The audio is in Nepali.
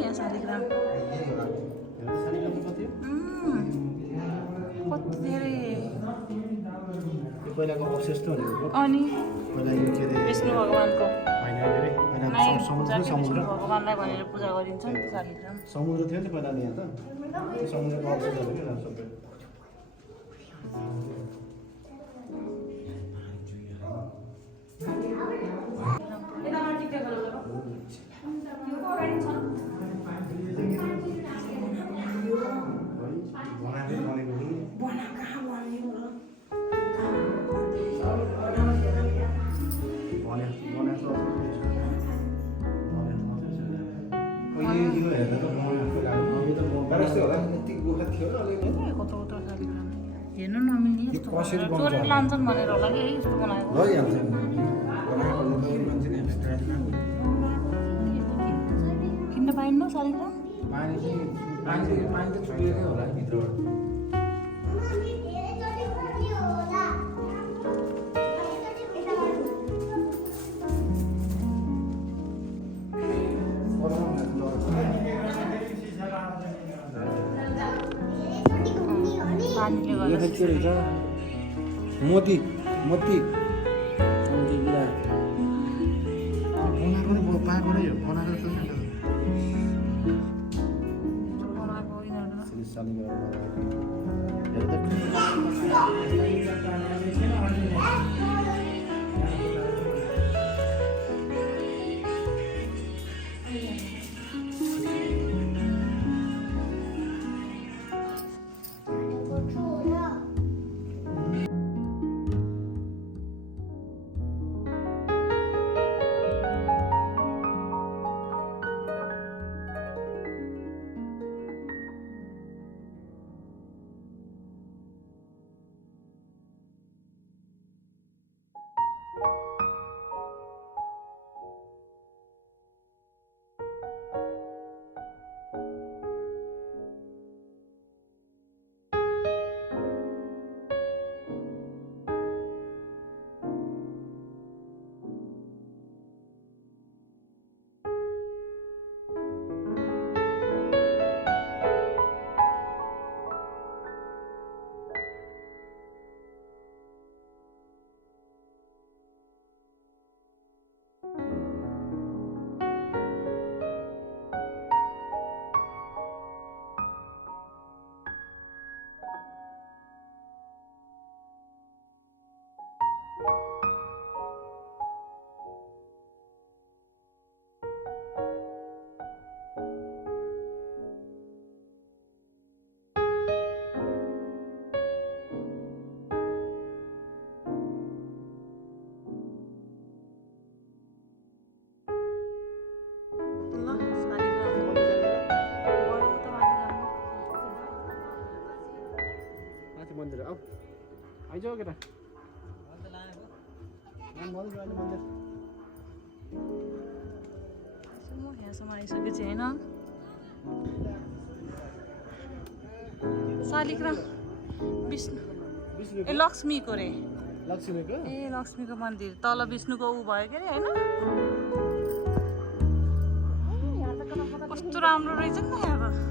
यहाँ शालिग्राम कति धेरै पहिलाको अवशेष त भनेको अनि पहिला यो के अरे विष्णु भगवानको समुद्र भगवानलाई भनेर पूजा गरिन्छ नि शालिग्राम समुद्र थियो नि पहिला यहाँ त त्यो समुद्रको अवशेषहरू के सबै हेर्नु नमिल्ने यस्तो चोरेर लान्छन् भनेर होला कि यस्तो बनाएको किन्न पाइन्न शालिग्राम मोती मोती पाएको नै हो बनाएको मन्दिर आऊ आइजाऊ केटा यहाँसम्म आइसकेपछि होइन शालिग्राम विष्णु ए लक्ष्मीको रे लक्ष्मीको ए लक्ष्मीको मन्दिर तल विष्णुको ऊ भयो के अरे होइन कस्तो राम्रो रहेछ नि त यहाँ त